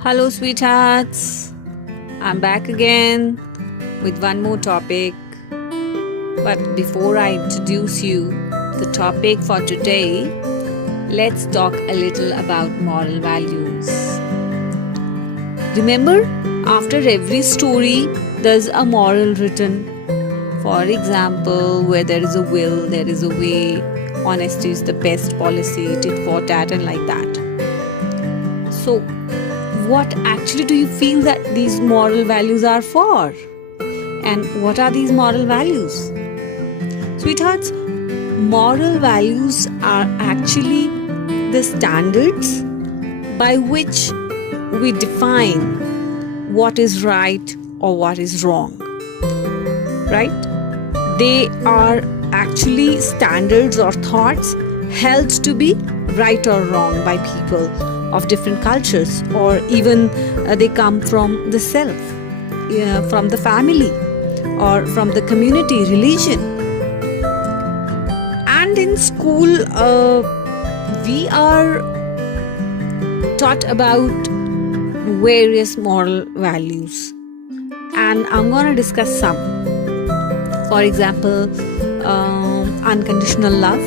Hello, sweethearts. I'm back again with one more topic. But before I introduce you to the topic for today, let's talk a little about moral values. Remember, after every story, there's a moral written. For example, where there is a will, there is a way. Honesty is the best policy, tit for tat, and like that. So, what actually do you feel that these moral values are for? And what are these moral values? Sweethearts, moral values are actually the standards by which we define what is right or what is wrong. Right? They are actually standards or thoughts held to be right or wrong by people of different cultures, or even they come from the self, from the family, or from the community, religion. And in school, we are taught about various moral values, and I'm going to discuss some. For example, unconditional love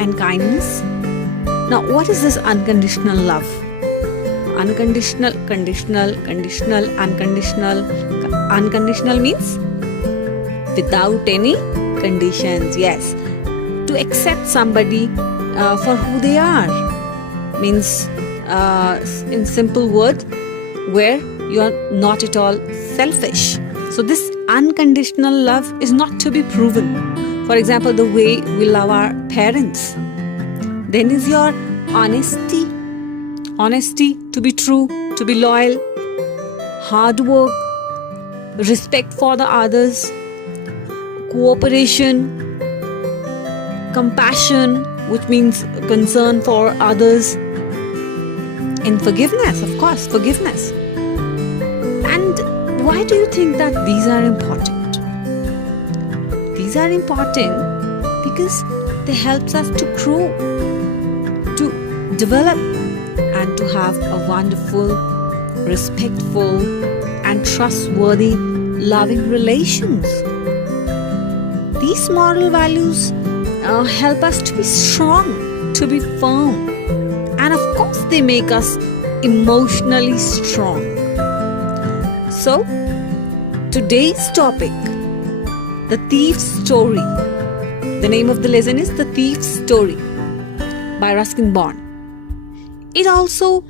and kindness. Now, what is this unconditional love? Unconditional, conditional, conditional, unconditional. Unconditional means without any conditions. Yes. To accept somebody for who they are. Means, in simple words, where you are not at all selfish. So, this unconditional love is not to be proven. For example, the way we love our parents. Then is your honesty to be true, to be loyal, hard work, respect for the others, cooperation, compassion, which means concern for others, and forgiveness, of course, forgiveness. And why do you think that these are important? These are important because they help us to grow, to develop, and to have a wonderful, respectful, and trustworthy, loving relations. These moral values help us to be strong, to be firm, and of course they make us emotionally strong. So, today's topic, The Thief's Story. The name of the lesson is The Thief's Story by Ruskin Bond. It also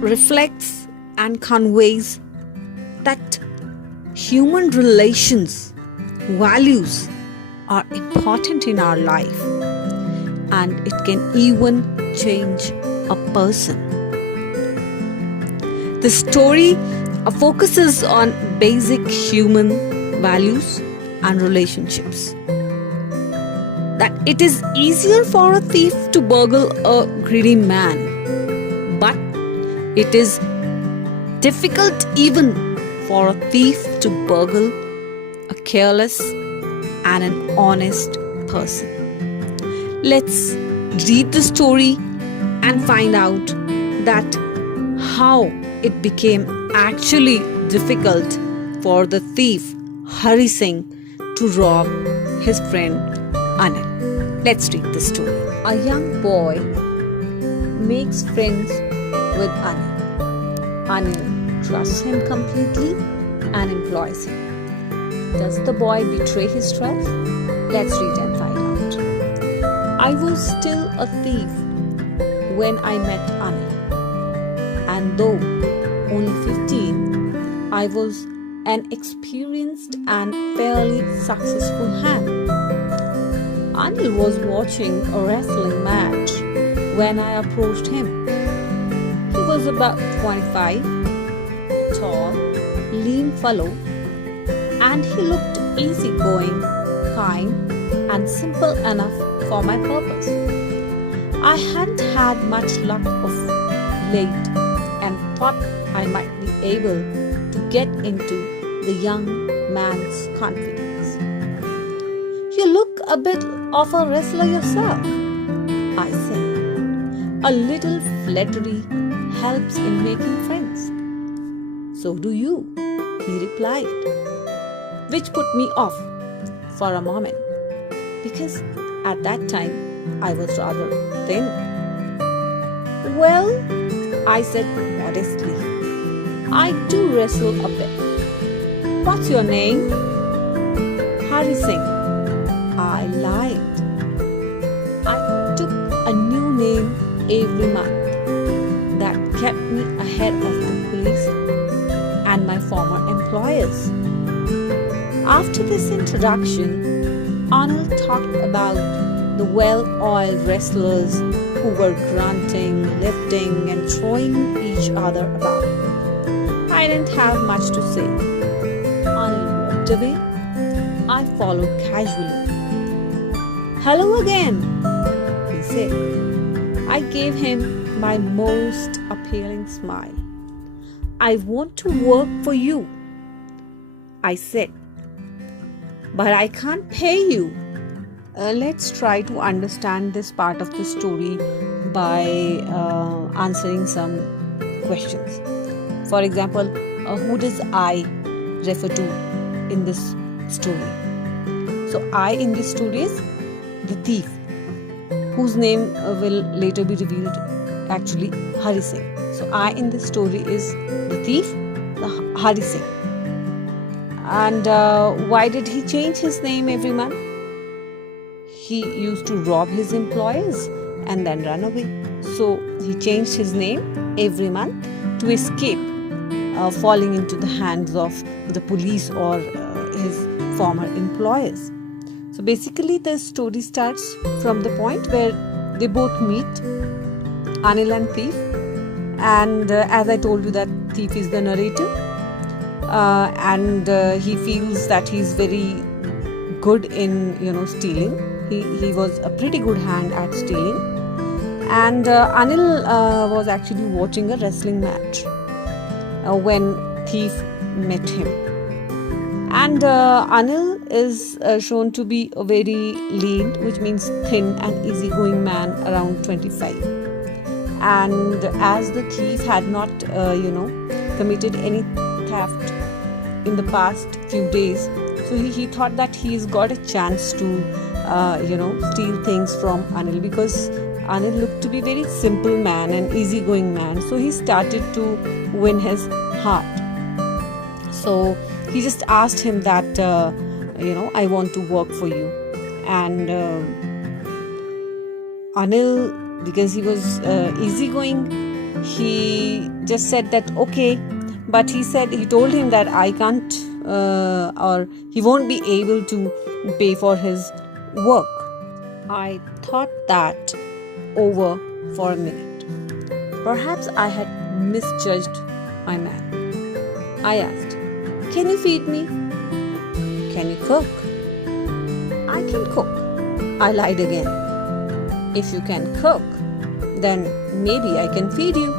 reflects and conveys that human relations, values are important in our life, and it can even change a person. The story focuses on basic human values and relationships. That it is easier for a thief to burgle a greedy man, but it is difficult even for a thief to burgle a careless and an honest person. Let's read the story and find out that how it became actually difficult for the thief Hari Singh to rob his friend Anil. Let's read the story. A young boy makes friends with Anil. Anil trusts him completely and employs him. Does the boy betray his trust? Let's read and find out. I was still a thief when I met Anil, and though only 15, I was an experienced and fairly successful hand. Anil was watching a wrestling match when I approached him. He was about 25, tall, lean fellow, and he looked easygoing, kind, and simple enough for my purpose. I hadn't had much luck of late and thought I might be able to get into the young man's confidence. You look a bit of a wrestler yourself, I said. A little flattery helps in making friends. So do you, he replied, which put me off for a moment because at that time I was rather thin. Well, I said modestly, I do wrestle a bit. What's your name? Hari Singh. I lied. I took a new name every month that kept me ahead of the police and my former employers. After this introduction, Anil talked about the well-oiled wrestlers who were grunting, lifting and throwing each other about. I didn't have much to say. Anil walked away. I followed casually. Hello again, he said. I gave him my most appealing smile. I want to work for you, I said. But I can't pay you. Let's try to understand this part of the story by answering some questions. For example, who does I refer to in this story? So I in this story is the thief, whose name will later be revealed actually Hari Singh. So I in this story is the thief, the Hari Singh. And why did he change his name every month? He used to rob his employers and then run away. So he changed his name every month to escape falling into the hands of the police or his former employers. So basically the story starts from the point where they both meet, Anil and Thief. And as I told you, that Thief is the narrator. And he feels that he's very good in stealing. He was a pretty good hand at stealing. And Anil was actually watching a wrestling match when Thief met him. And Anil is shown to be a very lean, which means thin and easygoing man around 25. And as the thief had not committed any theft in the past few days, so he thought that he's got a chance to steal things from Anil, because Anil looked to be very simple man and easygoing man. So he started to win his heart. So he just asked him that I want to work for you. And Anil, because he was easygoing, he just said that okay. But he told him that I can't or he won't be able to pay for his work. I thought that over for a minute. Perhaps I had misjudged my man. I asked, can you feed me? Can you cook? I can cook. I lied again. If you can cook, then maybe I can feed you.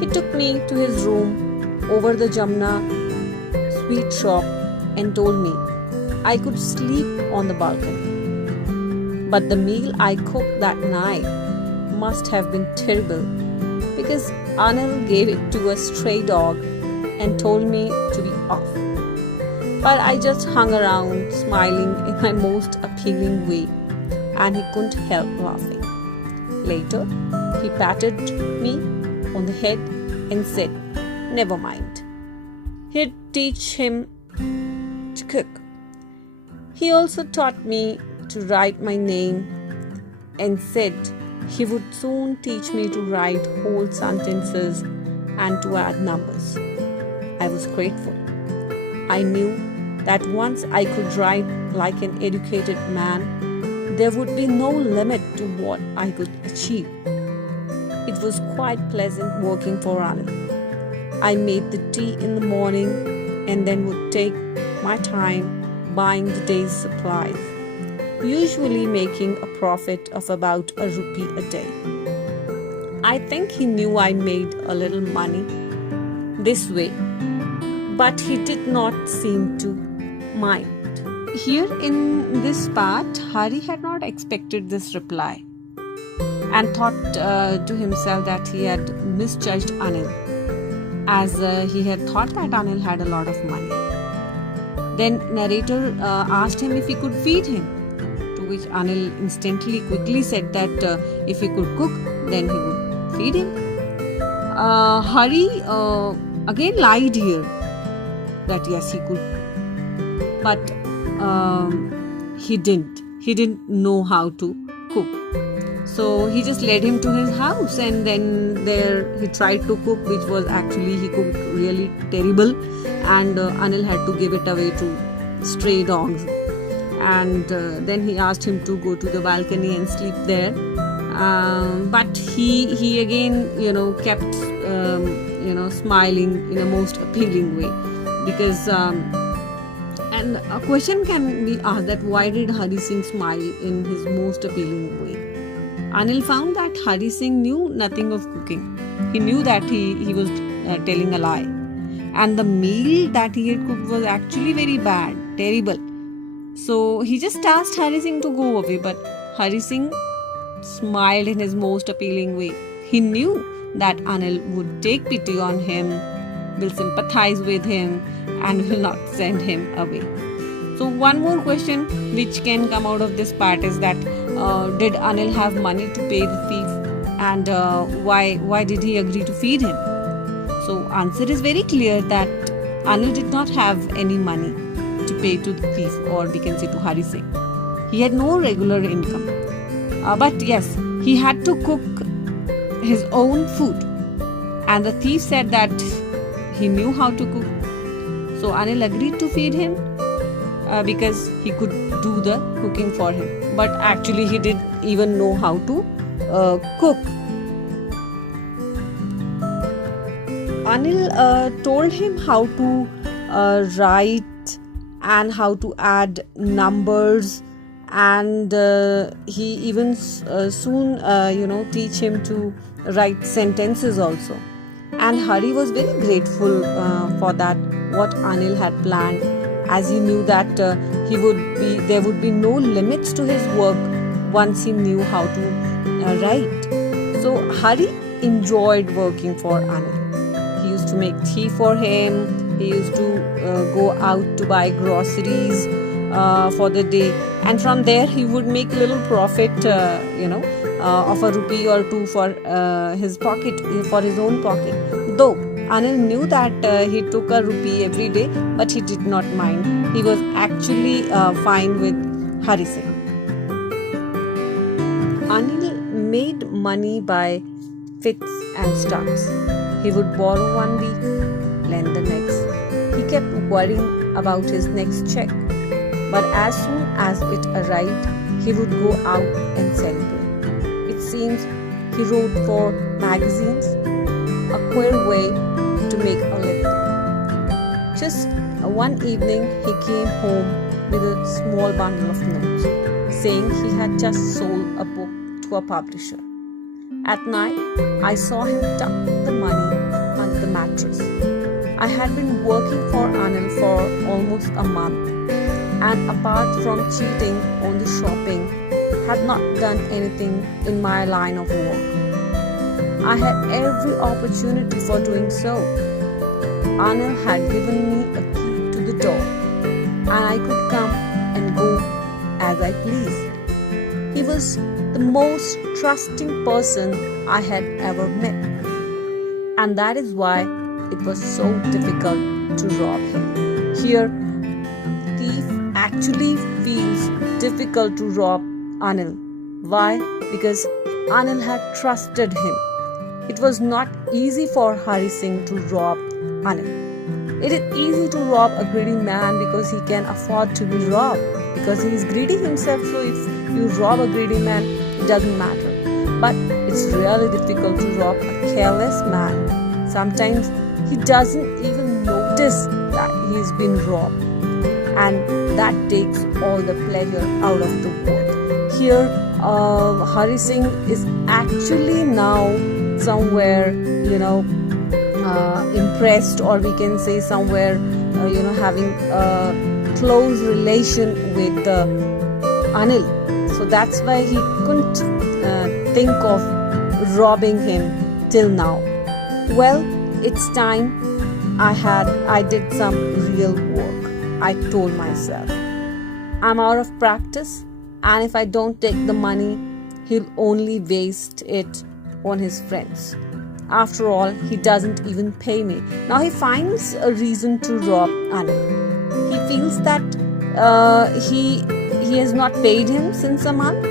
He took me to his room over the Jamna sweet shop and told me I could sleep on the balcony. But the meal I cooked that night must have been terrible, because Anil gave it to a stray dog and told me to be off. But I just hung around, smiling in my most appealing way, and he couldn't help laughing. Later, he patted me on the head and said, never mind. He'd teach him to cook. He also taught me to write my name and said he would soon teach me to write whole sentences and to add numbers. I was grateful. I knew that once I could write like an educated man, there would be no limit to what I could achieve. It was quite pleasant working for Anil. I made the tea in the morning and then would take my time buying the day's supplies, usually making a profit of about ₹1 a day. I think he knew I made a little money this way, but he did not seem to mind. Here in this part, Hari had not expected this reply. and thought to himself that he had misjudged Anil, as he had thought that Anil had a lot of money. Then narrator asked him if he could feed him, to which Anil instantly quickly said that if he could cook, then he would feed him. Hari again lied here that yes, he could, but he didn't know how to cook. So he just led him to his house, and then there he tried to cook, which was actually he cooked really terrible, and Anil had to give it away to stray dogs. And then he asked him to go to the balcony and sleep there, but he again kept smiling in a most appealing way, because and a question can be asked that why did Hari Singh smile in his most appealing way? Anil found that Hari Singh knew nothing of cooking. He knew that he was telling a lie, and the meal that he had cooked was actually very bad, terrible. So he just asked Hari Singh to go away, but Hari Singh smiled in his most appealing way. He knew that Anil would take pity on him, will sympathize with him, and will not send him away. So one more question which can come out of this part is that did Anil have money to pay the thief, and why did he agree to feed him? So answer is very clear that Anil did not have any money to pay to the thief, or we can say to Hari Singh. He had no regular income, but yes, he had to cook his own food, and the thief said that he knew how to cook. So Anil agreed to feed him because he could do the cooking for him, but actually he didn't even know how to cook. Anil told him how to write and how to add numbers, and he even soon teach him to write sentences also. And Hari was very grateful for that, what Anil had planned, as he knew that there would be no limits to his work once he knew how to write. So Hari enjoyed working for Anil. He used to make tea for him. He used to go out to buy groceries for the day, and from there he would make little profit, of a rupee or two for his pocket, for his own pocket. Though Anil knew that he took a rupee every day, but he did not mind. He was actually fine with Hari Singh. Anil made money by fits and starts. He would borrow one week, lend the next. He kept worrying about his next check. But as soon as it arrived, he would go out and celebrate. It seems he wrote for magazines, a queer way to make a living. Just one evening, he came home with a small bundle of notes, saying he had just sold a book to a publisher. At night, I saw him tuck the money under the mattress. I had been working for Anil for almost a month, and apart from cheating on the shopping, had not done anything in my line of work. I had every opportunity for doing so. Anil had given me a key to the door, and I could come and go as I pleased. He was the most trusting person I had ever met, and that is why it was so difficult to rob him. Here, thief actually feels difficult to rob Anil. Why? Because Anil had trusted him. It was not easy for Hari Singh to rob Anil. It is easy to rob a greedy man because he can afford to be robbed, because he is greedy himself. So if you rob a greedy man, it doesn't matter. But it's really difficult to rob a careless man. Sometimes he doesn't even notice that he's been robbed, and that takes all the pleasure out of the work. Here, Hari Singh is actually now somewhere, impressed, or we can say somewhere, having a close relation with Anil. So that's why he couldn't think of robbing him till now? Well, it's time I did some real work. I told myself, I'm out of practice, and if I don't take the money, he'll only waste it on his friends. After all, he doesn't even pay me. Now he finds a reason to rob Anil. He feels that he has not paid him since a month,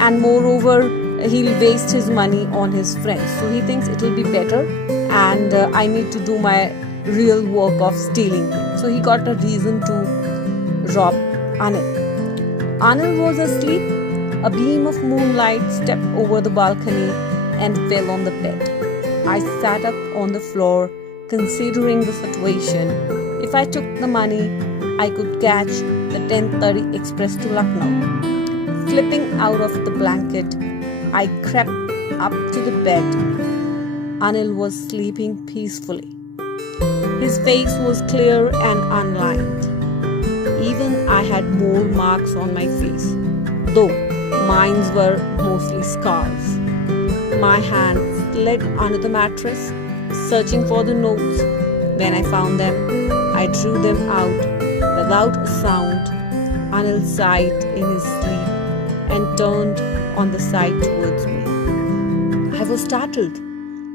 and moreover, he'll waste his money on his friends. So he thinks it will be better, and I need to do my real work of stealing him. So he got a reason to rob Anil. Anil was asleep. A beam of moonlight stepped over the balcony and fell on the bed. I sat up on the floor, considering the situation. If I took the money, I could catch the 10:30 express to Lucknow. Slipping out of the blanket, I crept up to the bed. Anil was sleeping peacefully. His face was clear and unlined. Even I had more marks on my face, though mine were mostly scars. My hand slid under the mattress, searching for the notes. When I found them, I drew them out without a sound. Anil sighed in his sleep and turned on the side towards me. I was startled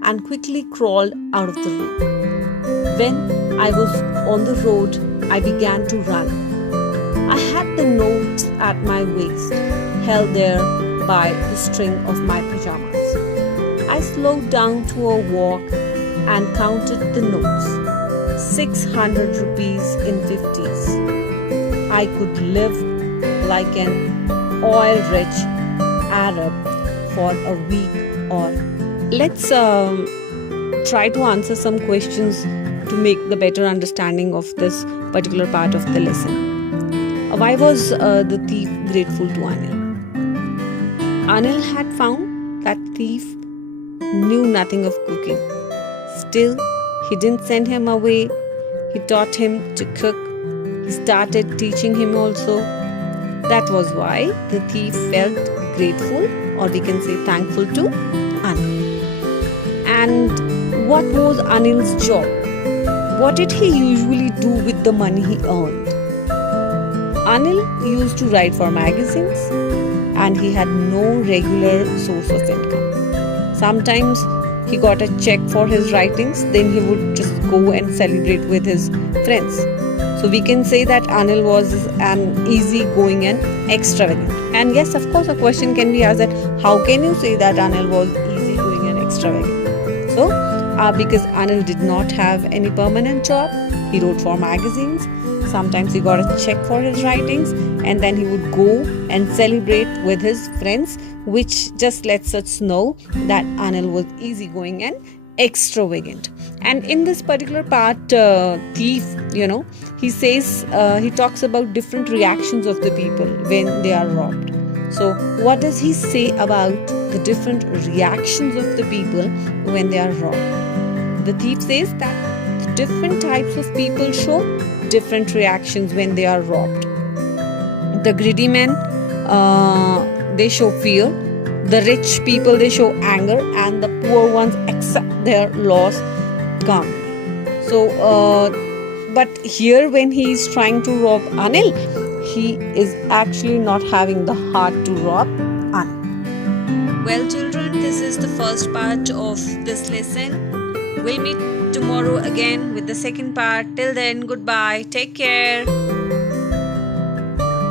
and quickly crawled out of the room. When I was on the road, I began to run. I had the notes at my waist, held there by the string of my pajamas. I slowed down to a walk and counted the notes. 600 rupees in 50s. I could live like an oil-rich Arab for a week or. Let's try to answer some questions to make the better understanding of this particular part of the lesson. Why was the thief grateful to Anil? Anil had found that thief knew nothing of cooking. Still, he didn't send him away. He taught him to cook. He started teaching him also. That was why the thief felt grateful, or we can say thankful, to Anil. And what was Anil's job? What did he usually do with the money he earned? Anil used to write for magazines, and he had no regular source of income. Sometimes he got a check for his writings, then he would just go and celebrate with his friends. So we can say that Anil was an easygoing and extravagant. And yes, of course, a question can be asked that how can you say that Anil was easygoing and extravagant? So, because Anil did not have any permanent job, he wrote for magazines. Sometimes he got a check for his writings, and then he would go and celebrate with his friends, which just lets us know that Anil was easygoing and extravagant. And in this particular part, thief, he says, he talks about different reactions of the people when they are robbed. So what does he say about the different reactions of the people when they are robbed? The thief says that different types of people show different reactions when they are robbed. The greedy men, they show fear. The rich people, they show anger, and the poor ones accept their loss calmly. So, but here when he is trying to rob Anil, he is actually not having the heart to rob Anil. Well, children, this is the first part of this lesson. We'll meet tomorrow again with the second part. Till then, goodbye. Take care.